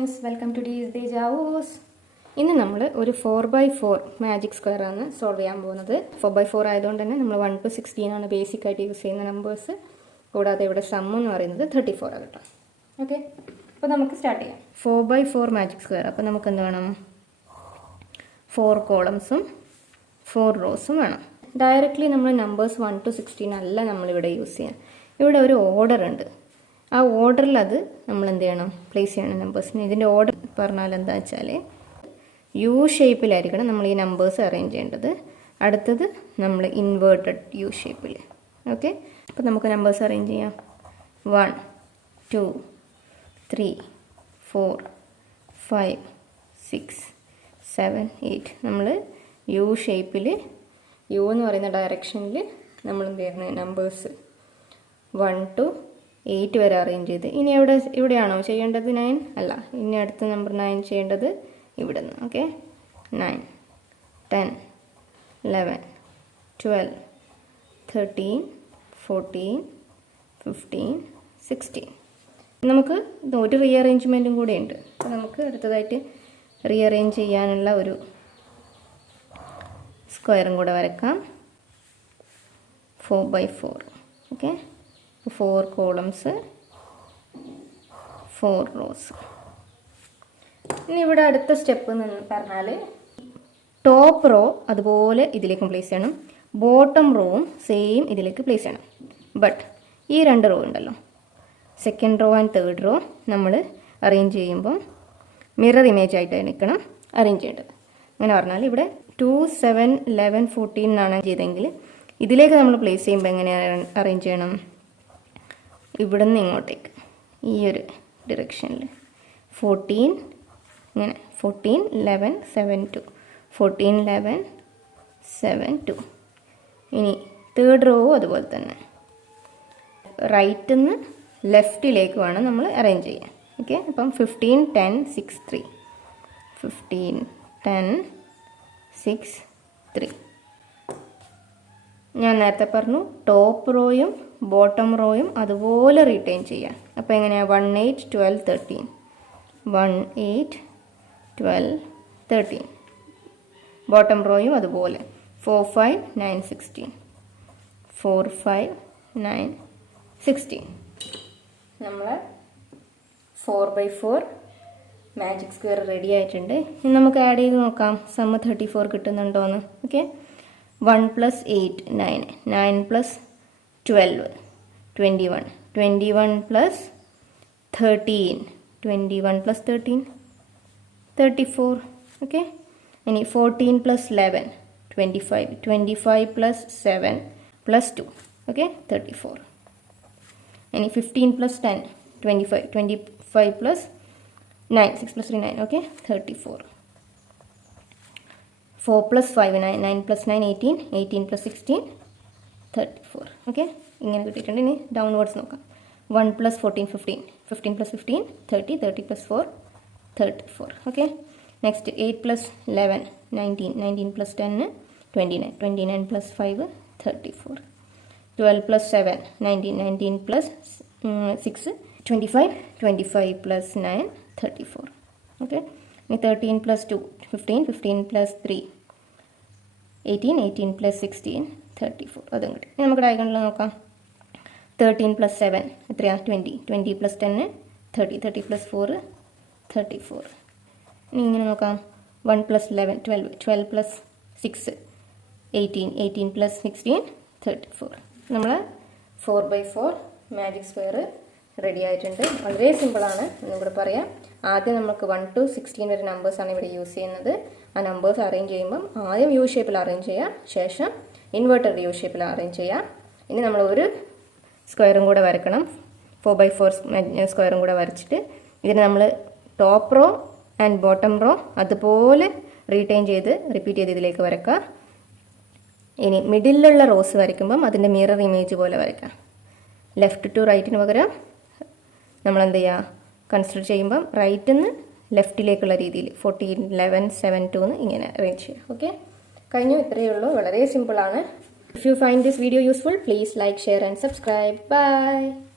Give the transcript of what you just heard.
Friends welcome to ഡീസ് ദേ ജാവോസ് ഇന്ന് നമ്മൾ ഒരു four by four magic square ആണ് സോൾവ് ചെയ്യാൻ പോകുന്നത്. ഫോർ ബൈ ഫോർ ആയതുകൊണ്ട് തന്നെ നമ്മൾ വൺ ടു സിക്സ്റ്റീൻ ആണ് ബേസിക് ആയിട്ട് യൂസ് ചെയ്യുന്ന നമ്പേഴ്സ് കൂടാതെ ഇവിടെ സം എന്ന് പറയുന്നത് തേർട്ടി ഫോർ കേട്ടോ. ഓക്കെ അപ്പോൾ നമുക്ക് സ്റ്റാർട്ട് ചെയ്യാം. Four by four magic square അപ്പോൾ നമുക്ക് എന്ത് വേണം? ഫോർ കോളംസും ഫോർ റോസും വേണം. ഡയറക്റ്റ്ലി നമ്മൾ നമ്പേഴ്സ് വൺ ടു സിക്സ്റ്റീൻ അല്ല നമ്മളിവിടെ യൂസ് ചെയ്യാം ഇവിടെ ഒരു ഓർഡർ ഉണ്ട്. ആ ഓർഡറിൽ അത് നമ്മൾ എന്ത് ചെയ്യണം? പ്ലേസ് ചെയ്യണം നമ്പേഴ്സിന് ഇതിന്റെ ഓർഡർ പറഞ്ഞാൽ എന്താ വെച്ചാൽ യു ഷേപ്പിലായിരിക്കണം നമ്മൾ ഈ നമ്പേഴ്സ് അറേഞ്ച് ചെയ്യേണ്ടത്. അടുത്തത് നമ്മൾ ഇൻവേർട്ടഡ് യു ഷേപ്പിൽ ഓക്കെ അപ്പോൾ നമുക്ക് നമ്പേഴ്സ് അറേഞ്ച് ചെയ്യാം. One two three four five six seven eight നമ്മൾ യു ഷേപ്പിൽ യു എന്ന് പറയുന്ന ഡയറക്ഷനിൽ നമ്മൾ എന്ത് ചെയ്യുന്നത് നമ്പേഴ്സ് വൺ ടു എയ്റ്റ് വരെ അറേഞ്ച് ചെയ്ത്. ഇനി എവിടെ ഇവിടെയാണോ ചെയ്യേണ്ടത് നയൻ അല്ല ഇനി അടുത്ത നമ്പർ നയൻ ചെയ്യേണ്ടത് ഇവിടെ നിന്ന് okay nine ten eleven twelve thirteen fourteen fifteen sixteen നമുക്ക് ഒരു റീഅറേഞ്ച്മെന്റും കൂടെ ഉണ്ട്. അപ്പോൾ നമുക്ക് അടുത്തതായിട്ട് റീഅറേഞ്ച് ചെയ്യാനുള്ള ഒരു സ്ക്വയറും കൂടെ വരക്കാം four by four okay four columns four rows ഇനി ഇവിടെ അടുത്ത സ്റ്റെപ്പ് എന്ന് പറഞ്ഞാൽ ടോപ്പ് റോ അതുപോലെ ഇതിലേക്കും പ്ലേസ് ചെയ്യണം. ബോട്ടം റോവും സെയിം ഇതിലേക്ക് പ്ലേസ് ചെയ്യണം. ബട്ട് ഈ രണ്ട് റോ ഉണ്ടല്ലോ. Second row and third row നമ്മൾ അറേഞ്ച് ചെയ്യുമ്പോൾ മിറർ ഇമേജ് ആയിട്ട് നിൽക്കണം അറേഞ്ച് ചെയ്യേണ്ടത്. അങ്ങനെ പറഞ്ഞാൽ ഇവിടെ ടു സെവൻ ലെവൻ ഫോർട്ടീൻ എന്നാണ് ചെയ്തെങ്കിൽ ഇതിലേക്ക് നമ്മൾ പ്ലേസ് ചെയ്യുമ്പോൾ എങ്ങനെയാണ് അറേഞ്ച് ചെയ്യണം? ഇവിടെ നിന്ന് ഇങ്ങോട്ടേക്ക്. ഈ ഒരു ഡിറക്ഷനിൽ ഫോർട്ടീൻ ഇങ്ങനെ fourteen eleven seven two fourteen eleven seven two ഇനി തേർഡ് റോ അതുപോലെ തന്നെ. റൈറ്റിൽ നിന്ന് ലെഫ്റ്റിലേക്ക് വേണം നമ്മൾ അറേഞ്ച് ചെയ്യാൻ. ഓക്കെ അപ്പം fifteen ten six three fifteen ten six three ഞാൻ നേരത്തെ പറഞ്ഞു ടോപ്പ് റോയും ബോട്ടം റോയും അതുപോലെ റീറ്റെയിൻ ചെയ്യാം അപ്പോൾ എങ്ങനെയാണ് one eight twelve thirteen one eight twelve thirteen bottom റോയും അതുപോലെ. Four five nine sixteen four five nine sixteen നമ്മൾ four by four magic square ready ആയിട്ടുണ്ട്. ഇനി നമുക്ക് ആഡ് ചെയ്ത് നോക്കാം. സമ്മ thirty four കിട്ടുന്നുണ്ടോയെന്ന് okay one plus eight nine nine plus 12 21 21 plus 13 21 plus 13 34 okay? Any 14 plus 11 25 25 plus 7 plus 2 okay? 34 Any 15 plus 10 25 25 plus 9 6 plus 3 9 okay? 34 4 plus 5 9 9 plus 9 18 18 plus 16 thirty four okay ഇങ്ങനെ കിട്ടിയിട്ടുണ്ട്. ഇനി downwards നോക്കാം. One plus fourteen fifteen fifteen plus fifteen thirty thirty plus four thirty four okay next eight plus eleven nineteen nineteen plus ten twenty nine twenty nine plus five thirty four twelve plus seven nineteen nineteen plus six twenty five twenty five plus nine thirty four okay ഇനി thirteen plus two fifteen fifteen plus three eighteen eighteen plus sixteen thirty four അതും കിട്ടി ഇനി നമുക്ക് ഡയഗണിൽ നോക്കാം. Thirteen plus seven എത്രയാണ് twenty twenty plus ten thirty thirty plus four thirty four ഇനി ഇങ്ങനെ നോക്കാം. One plus eleven twelve twelve plus six eighteen eighteen plus sixteen thirty four നമ്മൾ four by four magic square ready ആയിട്ടുണ്ട്. വളരെ സിമ്പിളാണ് ഇവിടെ പറയാം. ആദ്യം നമുക്ക് വൺ ടു സിക്സ്റ്റീൻ വരെ നമ്പേഴ്സാണ് ഇവിടെ യൂസ് ചെയ്യുന്നത്. ആ നമ്പേഴ്സ് അറേഞ്ച് ചെയ്യുമ്പം ആദ്യം യു ഷേപ്പിൽ അറേഞ്ച് ചെയ്യാം. ശേഷം ഇൻവേർട്ടഡ് യു ഷേപ്പിൽ അറേഞ്ച് ചെയ്യാം. ഇനി നമ്മൾ ഒരു സ്ക്വയറും കൂടെ വരക്കണം. ഫോർ ബൈ ഫോർ സ്ക്വയറും കൂടെ വരച്ചിട്ട് ഇതിന് നമ്മൾ top row and bottom row അതുപോലെ റീറ്റെയിൻ ചെയ്ത് റിപ്പീറ്റ് ചെയ്ത് ഇതിലേക്ക് വരക്കാം ഇനി മിഡിലുള്ള റോസ് വരയ്ക്കുമ്പം അതിന്റെ മിറർ ഇമേജ് പോലെ വരയ്ക്കാം ലെഫ്റ്റ് ടു റൈറ്റിന് പകരം നമ്മൾ എന്ത് ചെയ്യുക? കൺസിഡർ ചെയ്യുമ്പം റൈറ്റിൽ നിന്ന് ലെഫ്റ്റിലേക്കുള്ള രീതിയിൽ ഫോർട്ടീൻ ലെവൻ സെവൻ ടു എന്ന് ഇങ്ങനെ അറേഞ്ച് ചെയ്യുക. ഓക്കെ കഴിഞ്ഞു. ഇത്രയേ ഉള്ളൂ. വളരെ സിമ്പിളാണ് if you find this video useful please like share and subscribe bye